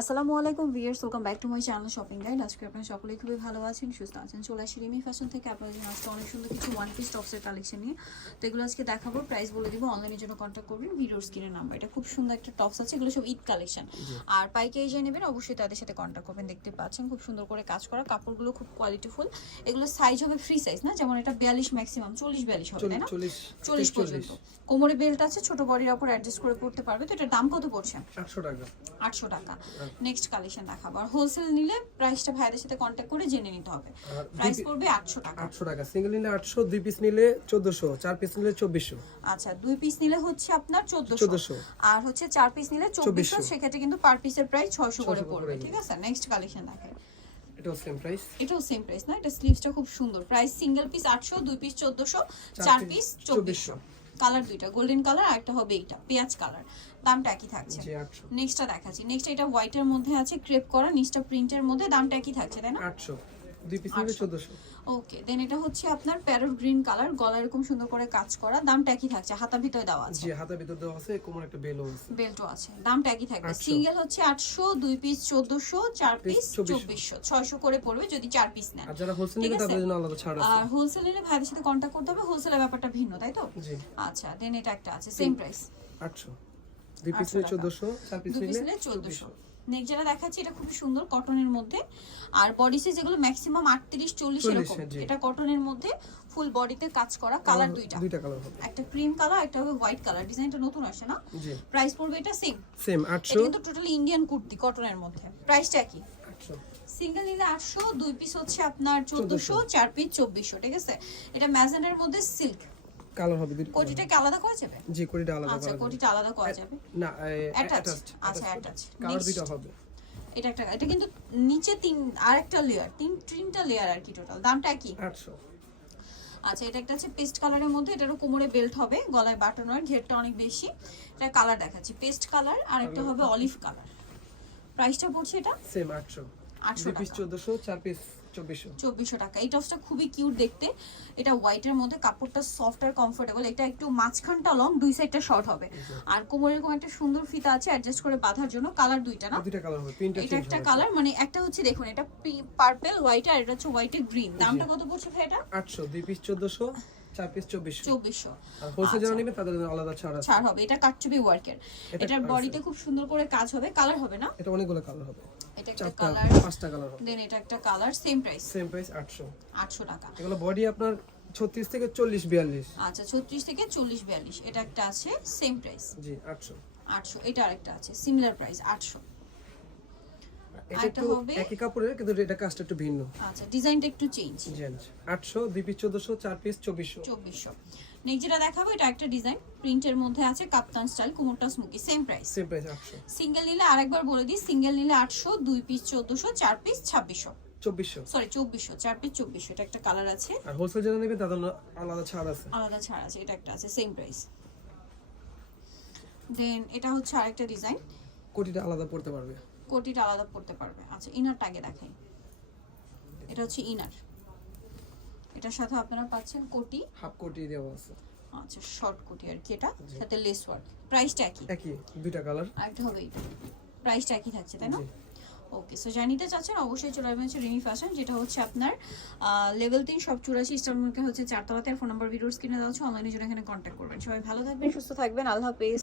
আসসালামু আলাইকুম viewers welcome back to my channel shopping guide. আজকে আপনারা সকলেই খুবই ভালো আছেন সুস্থ আছেন। চলে আসি রিমি ফ্যাশন থেকে আপনাদের জন্য আজকে অনেক সুন্দর কিছু ওয়ান পিস টপসের কালেকশন নিয়ে। তো এগুলো আজকে দেখাবো প্রাইস বলে দিব অনলাইনের জন্য কন্ট্যাক্ট করবেন ভিডিওর স্ক্রিনের নাম্বার এটা খুব সুন্দর একটা টপস আছে এগুলো সব ঈদ কালেকশন আর পাইকারি যে নেবেন অবশ্যই তাদের সাথে কন্ট্যাক্ট করবেন দেখতে পাচ্ছেন খুব সুন্দর করে কাজ করা কাপড়গুলো খুব কোয়ালিটিফুল এগুলো সাইজ হবে ফ্রি সাইজ না যেমন এটা বিয়াল্লিশ ম্যাক্সিমাম চল্লিশ বিয়াল্লিশ হবে তাই না? চল্লিশ চল্লিশ পর্যন্ত। কোমরে বেল্ট আছে ছোট বডির ওপর অ্যাডজাস্ট করে পড়তে পারবে তো এটার দাম কত পড়ছে? আটশো টাকা। আটশো টাকা। নেক্সট কালেকশন দেখাবো। আর হোলসেল নিলে প্রাইসটা ভাইদের সাথে কন্ট্যাক্ট করে জেনে নিতে হবে। প্রাইস পড়বে আটশো টাকা। আটশো টাকা। সিঙ্গেল নিলে আটশো দুই পিস নিলে চোদ্দশো চার পিস নিলে চব্বিশশো। আচ্ছা দুই পিস নিলে হচ্ছে আপনার চোদ্দশো। চোদ্দশো। আর হচ্ছে চার পিস নিলে চব্বিশশো 2400 সেক্ষেত্রে কিন্তু পার পিসের প্রাইস ছয়শো করে পড়বে। ঠিক আছে? নেক্সট কালেকশন দেখায় এটাও সেম প্রাইস এটাও সেম প্রাইস না? এটা স্লিভসটা খুব সুন্দর। প্রাইস সিঙ্গেল পিস আটশো দুই পিস চোদ্দশো চার চার পিস চব্বিশশো। কালার দুইটা গোল্ডেন কালার আর একটা হবে এইটা পেঁয়াজ কালার দামটা একই থাকছে। নেক্সটটা দেখাচ্ছি। নেক্সট এটা হোয়াইটের মধ্যে আছে ক্রেপ করা নিচটা প্রিন্টের মধ্যে দামটা একই থাকছে তাই না? আটশো। দুই পিস নিলে 800 ওকে দেন এটা হচ্ছে আপনার প্যারট গ্রিন কালার গলা এরকম সুন্দর করে কাজ করা দামটা থাকছে হাতা ভিতরে দেওয়া আছে। জি হাতের ভিতর দেওয়া আছে কোমর একটা বেলও আছে। বেল্টও আছে দামটা থাকবে। সিঙ্গেল হচ্ছে আটশো দুই পিস চোদ্দশো চার পিস 2400 চব্বিশশো। ছয়শো করে পড়বে যদি চার পিস নেন। আর যারা হোলসেল নেবে তাদের জন্য আলাদা ছাড় আছে। আর হোলসেল নিলে ভাইদের সাথে কন্ট্যাক্ট করতে হবে হোলসেলের ব্যাপারটা ভিন্ন তাই তো? জি। আচ্ছা দেন এটা একটা আছে সেম প্রাইস আটশো। দুই পিস 800 নিলে চার নিলে চব্বিশশো। নেক্সট যেটা দেখাচ্ছি এটা খুবই সুন্দর কটনের মধ্যে। আর বডি সাইজ এগুলো ম্যাক্সিমাম আটত্রিশ চল্লিশ 40 এরকম। এটা কটনের মধ্যে ফুল বডিতে কাজ করা কালার দুইটা। দুইটা কালার হবে। একটা ক্রিম কালার একটা হবে হোয়াইট কালার ডিজাইনটা নতুন আসে না? প্রাইস পড়বে এটা সেম সেম এটা কিন্তু টোটালি ইন্ডিয়ান কুর্তি কটনের মধ্যে। প্রাইসটা কি আটশো। সিঙ্গেল নিলে আটশো দুই পিস হচ্ছে আপনার চোদ্দশো। চার পিস চব্বিশশো ঠিক আছে? এটা ম্যাজেনের মধ্যে সিল্ক কালার হবে colour কোটিটা কি আলাদা করা যাবে? জি কোটিটা আলাদা আচ্ছা কোটিটা আলাদা করা যাবে। না অ্যাটাচড আচ্ছা, attached. কালার. দুইটা হবে। এটা একটা এটা কিন্তু নিচে তিন আরেকটা লেয়ার তিন তিনটা লেয়ার আর কি টোটাল দামটা কি? আটশো। আচ্ছা এটা একটা আছে পেস্ট কালারের মধ্যে এটারও কোমরে বেল্ট হবে গলায় বাটন হয় ঘেরটা অনেক বেশি। এটা কালার দেখাচ্ছি পেস্ট কালার আর একটা হবে অলিভ কালার প্রাইসটা পড়ছে এটা? সেম আটশো। আটশো দুই পিস টাকা। চোদ্দশো চার পিস চব্বিশশো। টাকা। এই টপসটা খুবই কিউট দেখতে। এটা হোয়াইটের মধ্যে কাপড়টা সফট আর কমফোর্টেবল এটা একটু মাঝখানটা লং দুই সাইডটা শর্ট হবে। আর কোমরে এরকম একটা সুন্দর ফিতা আছে অ্যাডজাস্ট করে বাঁধার জন্য কালার দুইটা না? দুইটা কালার হবে এটা একটা কালার মানে একটা হচ্ছে দেখুন এটা পার্পল হোয়াইট আর এটা হচ্ছে হোয়াইটে গ্রিন দামটা কত পড়ছে ভাই এটা? আটশো দুই পিস চোদ্দশো চার পিস চব্বিশশো। চব্বিশশো। আর হোলসেল যারা নেবে তাদের আলাদা ছাড় ছাড় হবে এটা কাটচুপি ওয়ার্কের এটার বডিতে খুব সুন্দর করে কাজ হবে কালার হবে না? এটা অনেকগুলো কালার হবে। এটা একটা কালার পাঁচটা কালার দেন এটা একটা colour same price same price আটশো। আটশো টাকা। এগুলো বডি আপনার ছত্রিশ থেকে চল্লিশ বিয়াল্লিশ। আচ্ছা ছত্রিশ থেকে চল্লিশ বিয়াল্লিশ। এটা একটা আছে সেম প্রাইস জি আটশো। আটশো এটা আরেকটা আছে সিমিলার প্রাইস আটশো। এটা একটু একই কাপড়ের কিন্তু এটা কাজটা একটু ভিন্ন। আচ্ছা ডিজাইনটা একটু চেঞ্জ পিস পিস নেক্সট যেটা দেখাবো এটা একটা ডিজাইন প্রিন্টের মধ্যে আছে কাপ্তান স্টাইল কুমোরটা স্মুকি সেম প্রাইস সেম প্রাইস আটশো। সিঙ্গেল নিলে আরেকবার বলে দিই সিঙ্গেল নিলে আটশো দুই পিস চোদ্দশো চার পিস ছাব্বিশশো। চব্বিশশো। সরি চব্বিশশো চার পিস চব্বিশশো এটা একটা কালার আছে। আর হোলসেল যারা নেবে তাদের আলাদা ছাড় আছে। আলাদা ছাড় আছে এটা একটা আছে সেম প্রাইস দেন এটা হচ্ছে আরেকটা ডিজাইন কোটিটা আলাদা পড়তে পারবে। কোটিটা আলাদা পড়তে পারবে। আচ্ছা ইনারটা আগে দেখাই। এটা হচ্ছে ইনার এটার সাথে আপনারা পাচ্ছেন কোটি। হাফ কোটি দেওয়া আছে। আচ্ছা শর্ট কোটি আর কি এটা। সাথে লেস ওয়ার্ক প্রাইসটা একই। একই দুইটা কালার আরেকটা হবে এটা প্রাইসটা একই থাকছে তাই না? ওকে সো জানিতে চাচ্ছেন অবশ্যই চলে আসবেন হচ্ছে রিমি ফ্যাশন যেটা হচ্ছে আপনার লেভেল তিন সব চুরাশি স্টলমেন্টে হচ্ছে চারতলাতে। আর ফোন নাম্বার ভিডিওস কিনে দেওয়া হচ্ছে অনলাইনে জন্য এখানে কন্ট্যাক্ট করবেন। সবাই ভালো থাকবেন সুস্থ থাকবেন। আল্লাহ হাফেজ।